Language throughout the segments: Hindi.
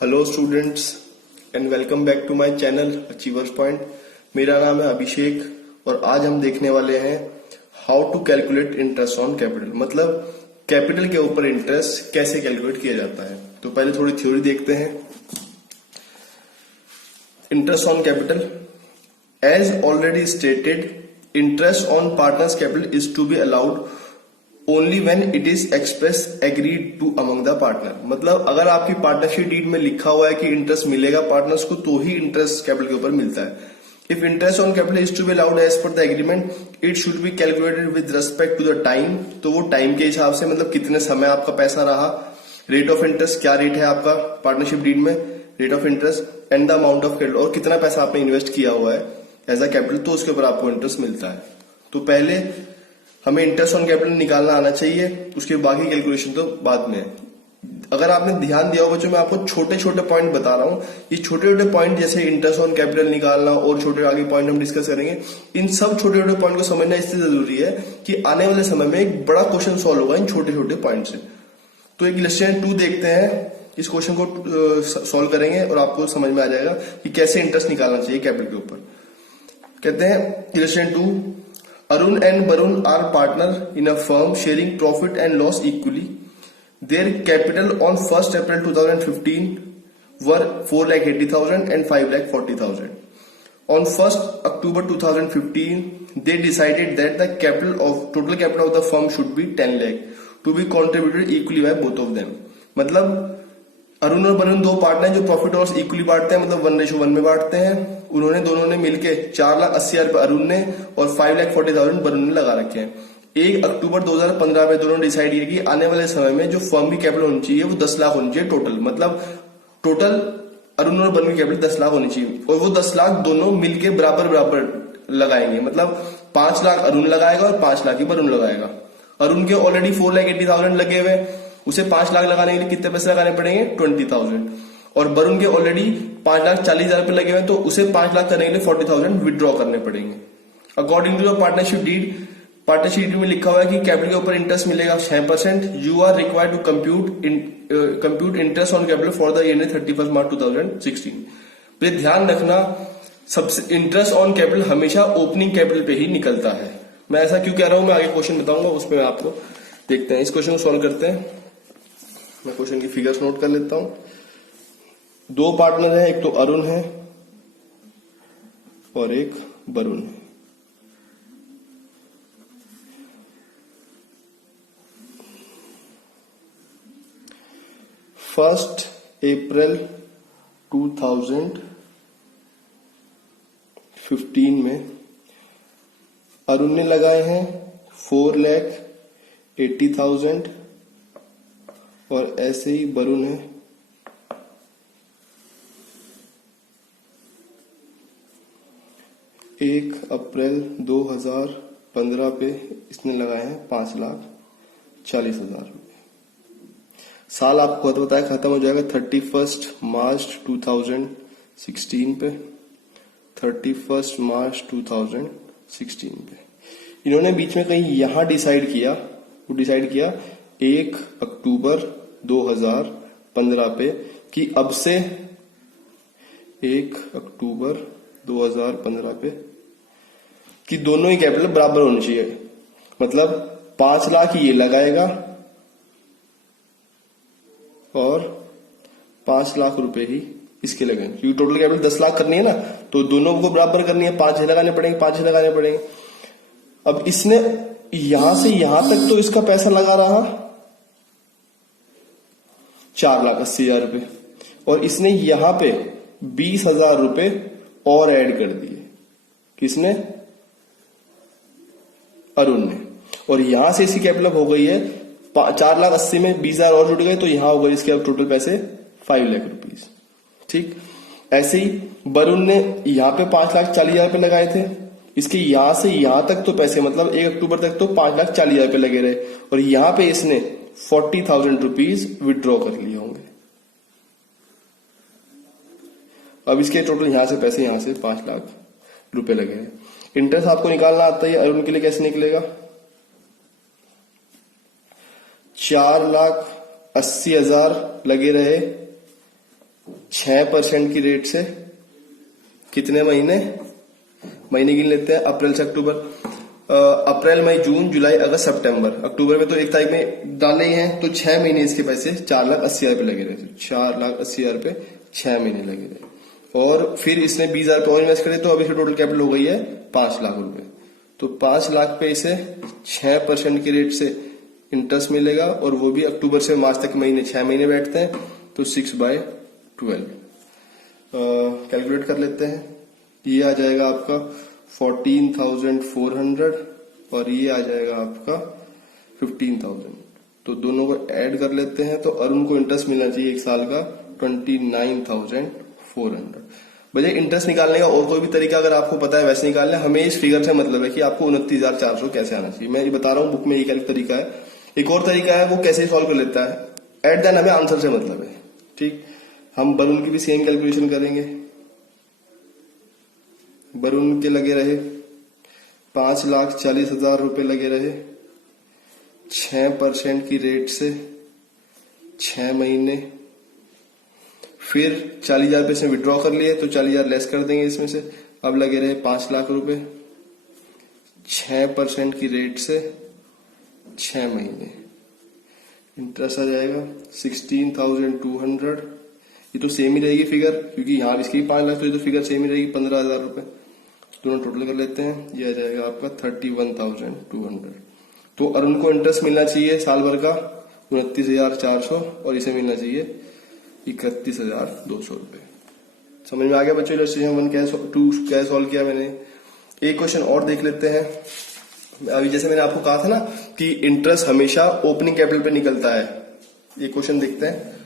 Hello students and welcome back to my channel Achievers Point. मेरा नाम है अभिषेक और आज हम देखने वाले हैं how to calculate interest on capital, मतलब कैपिटल के ऊपर इंटरेस्ट कैसे कैलकुलेट किया जाता है। तो पहले थोड़ी थ्योरी देखते हैं। Interest on capital, as already stated, interest on partners capital is to be allowed only when it is express agreed to among the partner. मतलब अगर आपकी पार्टनरशिप डीड में लिखा हुआ है कि इंटरेस्ट मिलेगा पार्टनर्स को, तो ही इंटरेस्ट कैपिटल के ऊपर मिलता है। If interest on capital is to be allowed as per the agreement, it should be calculated with respect to the time. तो वो टाइम के हिसाब से, मतलब कितने समय आपका पैसा रहा, रेट ऑफ इंटरेस्ट, क्या रेट है आपका पार्टनरशिप डीड में, rate of interest and the amount of capital, और कितना पैसा आपने इन्वेस्ट किया हुआ है एज अ कैपिटल, तो उसके ऊपर आपको इंटरेस्ट मिलता है। तो पहले हमें इंटरेस्ट ऑन कैपिटल निकालना आना चाहिए, उसके बाकी कैलकुलेशन तो बाद में है। अगर आपने ध्यान दिया हो बच्चों, मैं आपको छोटे छोटे पॉइंट बता रहा हूँ। ये छोटे छोटे पॉइंट जैसे इंटरेस्ट ऑन कैपिटल निकालना और छोटे आगे पॉइंट हम डिस्कस करेंगे, इन सब छोटे छोटे पॉइंट को समझना इसलिए जरूरी है कि आने वाले समय में एक बड़ा क्वेश्चन सॉल्व होगा इन छोटे छोटे पॉइंट से। तो एक इलस्ट्रेशन 2 देखते हैं, इस क्वेश्चन को सॉल्व करेंगे और आपको समझ में आ जाएगा कि कैसे इंटरेस्ट निकालना चाहिए कैपिटल के ऊपर। कहते हैं illustration 2, Arun and Barun are partner in a firm sharing profit and loss equally. Their capital on 1st April 2015 were 4,80,000 and 5,40,000. On 1st October 2015, they decided that the total capital of the firm should be 10 lakh to be contributed equally by both of them. मतलब अरुण और वरुण दो पार्टनर जो प्रॉफिट और लॉस इक्वली बांटते हैं, मतलब 1:1 में बांटते हैं। उन्होंने दोनों ने मिलके 4,80,000 रुपए अरुण ने और 5,40,000 वरुण ने लगा रखे हैं। 1 अक्टूबर 2015 में दोनों ने डिसाइड किया कि आने वाले समय में जो फर्म की कैपिटल होनी चाहिए वो 10 लाख होनी चाहिए टोटल, मतलब टोटल अरुण और वरुण की कैपिटल 10 लाख होनी चाहिए और वो 10 लाख दोनों मिलके बराबर बराबर लगाएंगे। मतलब 5 लाख अरुण लगाएगा और 5 लाख ही वरुण लगाएगा। अरुण के ऑलरेडी 4,80,000 लगे हुए, उसे 5 लाख लगाने के लिए कितने पैसे लगाने पड़ेंगे, 20,000। और वरुण के ऑलरेडी 5,40,000 रुपए लगे हुए, तो उसे 5 लाख करने के लिए 40,000 विड्रॉ करने पड़ेंगे। According to the partnership deed में लिखा हुआ है कि कैपिटल के ऊपर इंटरेस्ट मिलेगा 6%। You are required to compute interest on capital for the year 31 March 2016। तो ध्यान रखना, सबसे इंटरेस्ट ऑन कैपिटल हमेशा ओपनिंग कैपिटल पे ही निकलता है। मैं ऐसा क्यों कह रहा हूं, मैं आगे क्वेश्चन बताऊंगा, उसमें आपको देखते हैं। इस क्वेश्चन को सॉल्व करते हैं। मैं क्वेश्चन की फिगर्स नोट कर लेता हूं। 2 पार्टनर है, एक तो अरुण है और एक वरुण है। फर्स्ट अप्रैल 2015 में अरुण ने लगाए हैं 4,80,000 और ऐसे ही वरुण है 1 अप्रैल 2015 पे इसने लगाए हैं 5,40,000 रुपए। साल आपको बताया खत्म हो जाएगा 31 मार्च 2016 पे, 31 मार्च 2016 पे। इन्होंने बीच में कहीं यहां डिसाइड किया 1 अक्टूबर 2015 पे कि अब से 1 अक्टूबर 2015 पे कि दोनों ही कैपिटल बराबर होनी चाहिए। मतलब 5 लाख ये लगाएगा और 5 लाख रुपए ही इसके लगेंगे, क्योंकि टोटल कैपिटल 10 लाख करनी है ना, तो दोनों को बराबर करनी है, 5 लगाने पड़ेंगे, 5 लगाने पड़ेंगे। अब इसने यहां से यहां तक तो इसका पैसा लगा रहा 4,80,000 रुपए और इसने यहां पे 20,000 रुपए और ऐड कर दिए। किसने, अरुण ने। और यहां से इसकी कैपिटल हो गई है 4,80,000 में 20,000 और जुड़ गए, तो यहां हो गए इसके अब टोटल पैसे 5 लाख रुपीज। ठीक, ऐसे ही वरुण ने यहां पे 5,40,000 रुपए लगाए थे, इसके यहां से यहां तक तो पैसे, मतलब 1 अक्टूबर तक तो 5,40,000 रुपए लगे रहे और यहां पे इसने 40,000 रुपीज विड्रॉ कर लिए होंगे। अब इसके टोटल यहां से पैसे, यहां से 5 लाख रुपए लगे हैं। इंटरेस्ट आपको निकालना आता है, अरुण के लिए कैसे निकलेगा, 4,80,000 लगे रहे 6% की रेट से कितने महीने गिन लेते हैं, अप्रैल से अक्टूबर। अप्रैल, मई, जून, जुलाई, अगस्त, सितंबर। अक्टूबर में तो 1 तारीख में डालने ही है, तो 6 महीने इसके पैसे 4,80,000 रुपये लगे रहे। तो 4,80,000 रुपये 6 महीने लगे रहे। और फिर इसने 20,000 रुपये और इन्वेस्ट करे, तो अभी टोटल कैपिटल हो गई है 5 लाख रुपए। तो 5 लाख पे इसे 6% की रेट से इंटरेस्ट मिलेगा, और वो भी अक्टूबर से मार्च तक महीने 6 महीने बैठते हैं, तो 6/12 कैलकुलेट कर लेते हैं। ये आ जाएगा आपका 14,400 और ये आ जाएगा आपका 15,000। तो दोनों को ऐड कर लेते हैं, तो अरुण को इंटरेस्ट मिलना चाहिए 1 साल का 29,400। भैया इंटरेस्ट निकालने का और कोई भी तरीका अगर आपको पता है वैसे निकालना है, हमें इस फिगर से मतलब है कि आपको 29,400 कैसे आना चाहिए। मैं ये बता रहा हूँ, बुक में एक तरीका है। एक और तरीका है, वो कैसे सॉल्व कर लेता है, एट देन हमें आंसर से मतलब है। ठीक, हम वरुण की भी सेम कैलकुलेशन करेंगे। वरुण के लगे रहे 5,40,000 रुपए लगे रहे, 6% की रेट से 6 महीने। फिर 40,000 रुपये से विड्रॉ कर लिए, तो 40,000 लेस कर देंगे इसमें से। अब लगे रहे 5 लाख रुपए, 6% की रेट से 6 महीने। इंटरेस्ट आ जाएगा 16,200। ये तो सेम ही रहेगी फिगर, क्योंकि यहाँ इसकी 5 लाख, तो ये तो फिगर सेम ही रहेगी 15,000 रुपए। दोनों टोटल कर लेते हैं, ये आ जाएगा आपका 31,200। तो अरुण को इंटरेस्ट मिलना चाहिए साल भर का 29,400 और इसे मिलना चाहिए 31,200 रुपए। समझ में आ गया बच्चों इलस्ट्रेशन 1 क्या सॉल्व किया मैंने। एक क्वेश्चन और देख लेते हैं। अभी जैसे मैंने आपको कहा था ना कि इंटरेस्ट हमेशा ओपनिंग कैपिटल पे निकलता है। ये क्वेश्चन देखते हैं,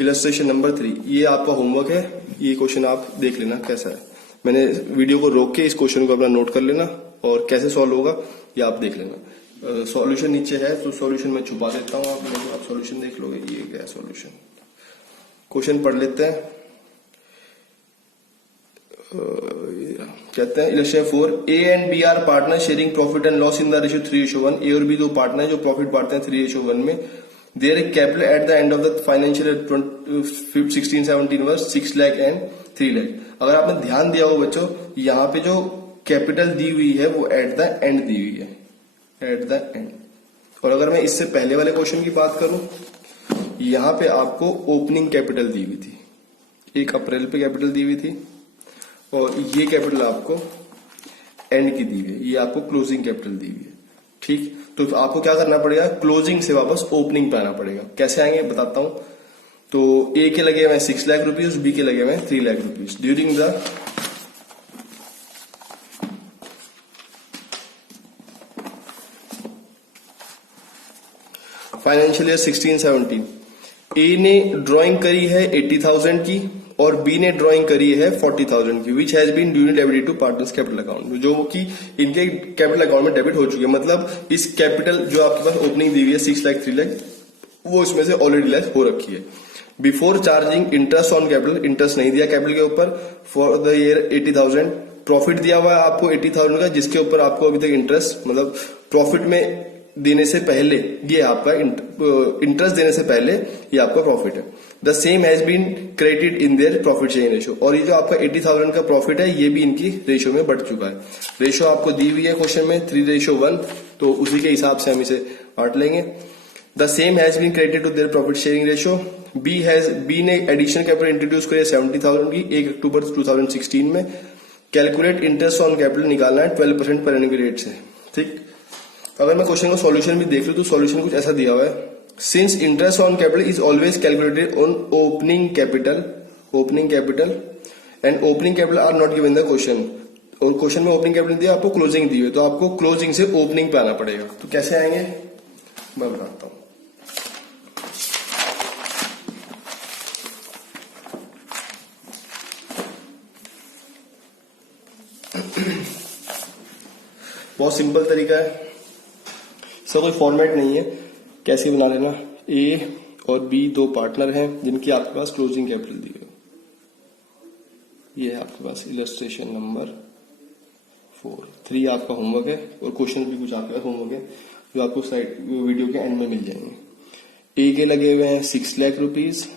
इलस्ट्रेशन नंबर 3। ये आपका होमवर्क है, ये क्वेश्चन आप देख लेना कैसा है। मैंने वीडियो को रोक के इस क्वेश्चन को अपना नोट कर लेना, और कैसे सॉल्व होगा ये आप देख लेना। सॉल्यूशन नीचे है, तो सॉल्यूशन मैं छुपा देता हूँ, आप सॉल्यूशन देख लोगे। ये क्या है सॉल्यूशन, क्वेश्चन पढ़ लेते हैं। कहते हैं illustration 4, A and B are partner sharing profit and loss in the ratio 3:1। A और बी दो पार्टनर है जो प्रॉफिट बांटते हैं 3:1 में। Their capital at the end of the financial year 16-17 वर्ष 6 लाख एंड 3 लाख। अगर आपने ध्यान दिया हो बच्चों, यहाँ पे जो कैपिटल दी हुई है वो एट द एंड दी हुई है, एट द एंड। और अगर मैं इससे पहले वाले क्वेश्चन की बात करूं, यहाँ पे आपको ओपनिंग कैपिटल दी हुई थी, 1 अप्रैल पे कैपिटल दी हुई थी, और ये कैपिटल आपको एंड की दी हुई है, ये आपको क्लोजिंग कैपिटल दी हुई है। ठीक, तो आपको क्या करना पड़ेगा, क्लोजिंग से वापस ओपनिंग पे आना पड़ेगा। कैसे आएंगे बताता हूं। तो ए के लगे हुए 6 लाख रुपीज, बी के लगे हुए 3 lakh rupees during the financial year 16-17। ए ने ड्राइंग करी है 80,000 की और बी ने ड्राइंग करी है 40,000 की, which has been duly debited to partners capital account, जो कि इनके कैपिटल अकाउंट में डेबिट हो चुके हैं। मतलब इस कैपिटल जो आपके पास ओपनिंग दी हुई है 6 लाख 3 लाख, वो इसमें से ऑलरेडी लेस हो रखी है। Before charging interest on capital, interest नहीं दिया कैपिटल के ऊपर फॉर द ईयर 80,000। प्रॉफिट दिया हुआ है आपको 80,000 का, जिसके ऊपर आपको अभी तक इंटरेस्ट मतलब प्रॉफिट में देने से पहले ये आपका इंटरेस्ट देने से पहले ये आपका प्रॉफिट है। The same has been credited in their profit sharing ratio. और ये जो आपका 80,000 का प्रॉफिट है ये भी इनकी रेशियो में बढ़ चुका है। रेशियो आपको दी हुई है क्वेश्चन में 3:1, तो उसी के हिसाब से हम इसे बांट लेंगे। The same has been credited to their profit sharing ratio. B ने एडिशनल कैपिटल इंट्रोड्यूस करी 70,000 की 1 अक्टूबर 2016 में। कैलकुलेट इंटरेस्ट ऑन कैपिटल निकालना है 12% पर एनम की रेट से। ठीक, अगर मैं क्वेश्चन का सॉल्यूशन भी देख लूं तो सॉल्यूशन कुछ ऐसा दिया हुआ है। Since interest on capital is always calculated on opening capital and opening capital R not given the question, और क्वेश्चन में ओपनिंग कैपिटल दिया, आपको क्लोजिंग दी हुई, तो आपको क्लोजिंग से ओपनिंग पे आना पड़ेगा। तो कैसे आएंगे मैं बताता हूं। बहुत सिंपल तरीका है, इसका कोई फॉर्मेट नहीं है, कैसे बना लेना। ए और बी दो पार्टनर हैं जिनकी आपके पास क्लोजिंग कैपिटल दी है। ये है आपके पास इलस्ट्रेशन नंबर 4। 3 आपका होमवर्क है, और क्वेश्चन भी कुछ आपके पास होमवर्क है जो आपको साइड वीडियो के एंड में मिल जाएंगे। ए के लगे हुए हैं 6 लाख रुपीज,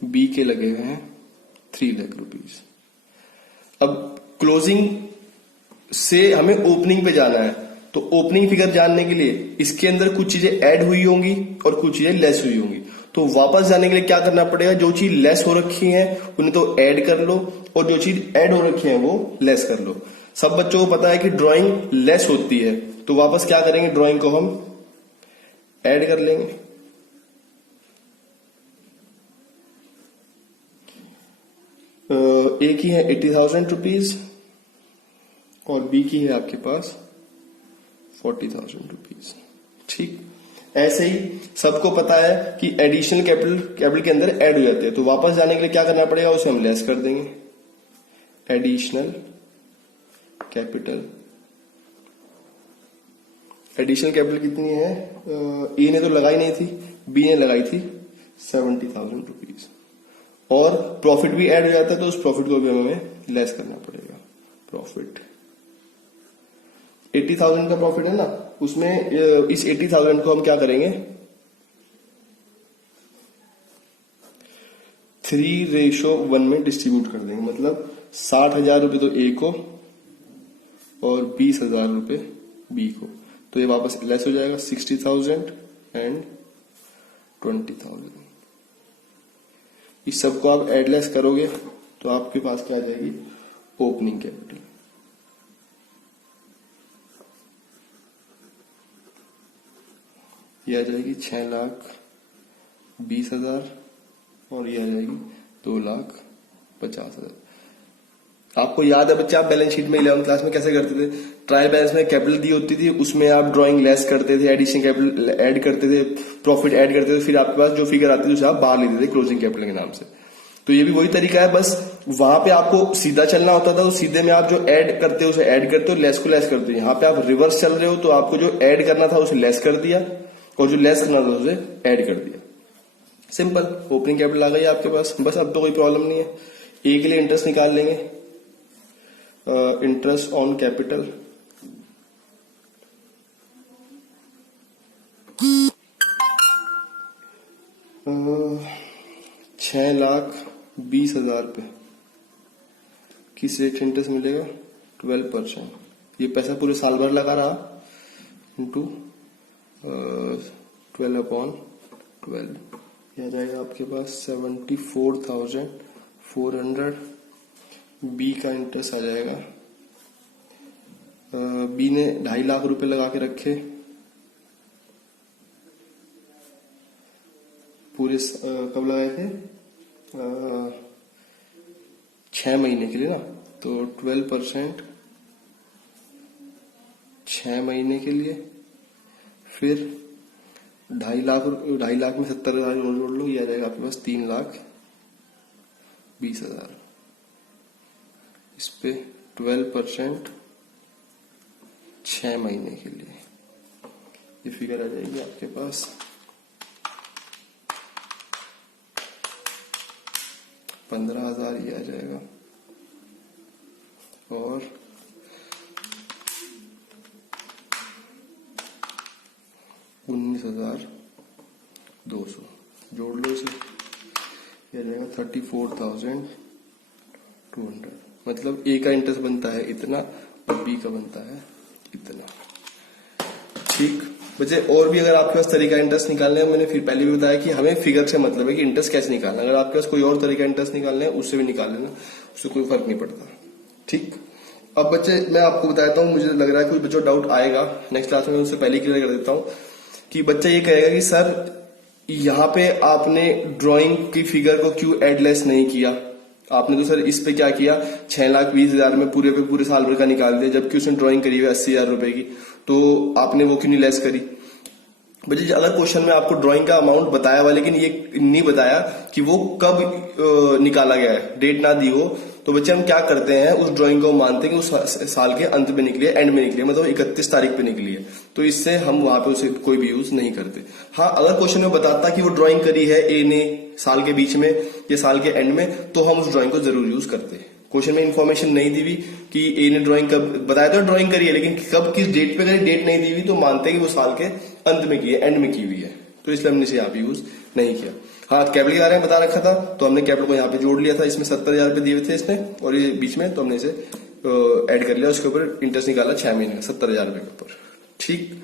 बी के लगे हुए हैं 3 लाख रुपीज। अब क्लोजिंग से हमें ओपनिंग पे जाना है, तो ओपनिंग फिगर जानने के लिए इसके अंदर कुछ चीजें ऐड हुई होंगी और कुछ चीजें लेस हुई होंगी। तो वापस जाने के लिए क्या करना पड़ेगा, जो चीज लेस हो रखी है उन्हें तो ऐड कर लो और जो चीज ऐड हो रखी है वो लेस कर लो। सब बच्चों को पता है कि ड्राइंग लेस होती है, तो वापस क्या करेंगे, ड्राइंग को हम ऐड कर लेंगे। ए की है 80,000 रुपीज और बी की है आपके पास 40,000 रुपीज। ठीक, ऐसे ही सबको पता है कि एडिशनल कैपिटल के अंदर ऐड हो जाते हैं, तो वापस जाने के लिए क्या करना पड़ेगा, उसे हम लेस कर देंगे। एडिशनल कैपिटल कितनी है, ए ने तो लगाई नहीं थी, बी ने लगाई थी 70,000 रुपीज। और प्रॉफिट भी ऐड हो जाता है, तो उस प्रॉफिट को भी हमें लेस करना पड़ेगा। प्रॉफिट 80,000 का प्रॉफिट है ना, उसमें इस 80,000 को हम क्या करेंगे, 3:1 में डिस्ट्रीब्यूट कर देंगे। मतलब 60,000 रुपये तो ए को और 20,000 रुपये बी को, तो ये वापस लेस हो जाएगा 60,000 एंड 20,000। इस सब को आप एडलेस करोगे तो आपके पास क्या आ जाएगी, ओपनिंग कैपिटल। ये आ जाएगी 6,20,000 और ये आ जाएगी 2,50,000। आपको याद है बच्चे, आप बैलेंस शीट में 11वीं क्लास में कैसे करते थे, ट्रायल बैलेंस में कैपिटल दी होती थी, उसमें आप ड्राइंग लेस करते थे, एडिशन कैपिटल ऐड करते थे, प्रॉफिट ऐड करते थे, फिर आपके पास जो फिगर आती थी उसे आप बाहर लेते थे क्लोजिंग कैपिटल के नाम से। तो ये भी वही तरीका है, बस वहां पे आपको सीधा चलना होता था, तो सीधे में आप जो ऐड करते हो उसे ऐड करते हो, लेस को लेस करते हो। यहाँ पे आप रिवर्स चल रहे हो, तो आपको जो ऐड करना था उसे लेस कर दिया और जो लेस करना था उसे ऐड कर दिया। सिंपल, ओपनिंग कैपिटल आ गई आपके पास। बस अब तो कोई प्रॉब्लम नहीं है। ए के लिए इंटरेस्ट निकाल लेंगे, इंटरेस्ट ऑन कैपिटल ₹6,20,000 किस रेट इंटरेस्ट मिलेगा, 12%। ये पैसा पूरे साल भर लगा रहा इंटू 12/12, यह जाएगा आपके पास 74,400। बी का इंटरेस्ट आ जाएगा, बी ने 2.5 लाख रुपए लगा के रखे पूरे, कब लगाए थे, 6 महीने के लिए ना, तो 12% 6 महीने के लिए, फिर 2.5 लाख में 70,000 जोड़ लो, ये आ जाएगा आपके पास 3,20,000। इस पे 12% 6 महीने के लिए, ये फिगर आ जाएगी आपके पास 15,000, ये आ जाएगा, और 19,200 जोड़ लो इसे, ये आ जाएगा 34,200। मतलब ए का इंटरेस्ट बनता है इतना और बी का बनता है इतना। ठीक बच्चे, और भी अगर आपके पास तरीका इंटरेस्ट निकालने है, मैंने फिर पहले भी बताया कि हमें फिगर से मतलब है कि इंटरेस्ट कैसे निकालना। अगर आपके पास कोई और तरीका इंटरेस्ट निकालना है उससे भी निकाल लेना, उससे कोई फर्क नहीं पड़ता। ठीक, अब बच्चे मैं आपको बताता हूँ, मुझे लग रहा है कुछ बच्चों डाउट आएगा, नेक्स्ट क्लास में उससे पहले क्लियर कर देता हूँ कि बच्चा ये कहेगा कि सर यहाँ पे आपने ड्राइंग की फिगर को क्यों एडलेस नहीं किया, आपने तो सर इस पे क्या किया, 6,20,000 में पूरे साल भर का निकाल दिया, जबकि उसने ड्राइंग करी है 80,000 रुपए की, तो आपने वो क्यों नहीं लेस करी। बच्चे अगर क्वेश्चन में आपको ड्राइंग का अमाउंट बताया हुआ लेकिन ये नहीं बताया कि वो कब निकाला गया है, डेट ना दी हो, तो बच्चे हम क्या करते हैं, उस ड्राइंग को मानते हैं कि उस साल के अंत में निकली है, एंड में निकली है, मतलब 31 तारीख पे निकली है, तो इससे हम वहां पे उसे कोई भी यूज नहीं करते। हाँ, अगर क्वेश्चन में बताता कि वो ड्राइंग करी है ए ने साल के बीच में या साल के एंड में, तो हम उस ड्राइंग को जरूर यूज करते हैं। क्वेश्चन में इन्फॉर्मेशन नहीं दी हुई कि ए ने ड्राइंग कब बताया, तो ड्राइंग करी है, लेकिन कब किस डेट पे करी, डेट नहीं दी हुई, तो मानते हैं कि वो साल के अंत में की है, एंड में की हुई है, तो इसलिए हमने इसे यहाँ पे यूज नहीं किया। हाँ, कैपिटल के बारे में बता रखा था, तो हमने कैपिटल को यहाँ पे जोड़ लिया था, इसमें 70,000 रुपए दिए हुए थे इसने, और ये बीच में तो हमने इसे ऐड कर लिया, उसके ऊपर इंटरेस्ट निकाला 6 महीने का 70,000 रुपए के ऊपर। ठीक।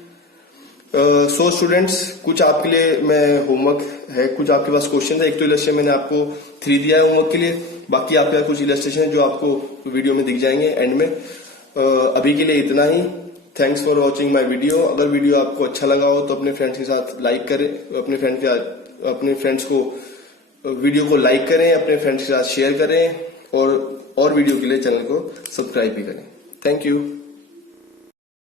सो स्टूडेंट्स, कुछ आपके लिए मैं होमवर्क है, कुछ आपके पास क्वेश्चन है। एक तो इलस्ट्रेशन मैंने आपको 3 दिया है होमवर्क के लिए, बाकी आपके पास कुछ इलस्ट्रेशन है जो आपको वीडियो में दिख जाएंगे एंड में। अभी के लिए इतना ही। Thanks for watching my video. अगर वीडियो आपको अच्छा लगा हो तो अपने फ्रेंड्स के साथ लाइक करें, अपने फ्रेंड्स को वीडियो को लाइक करें, अपने फ्रेंड्स के साथ शेयर करें, और वीडियो के लिए चैनल को सब्सक्राइब भी करें। Thank you.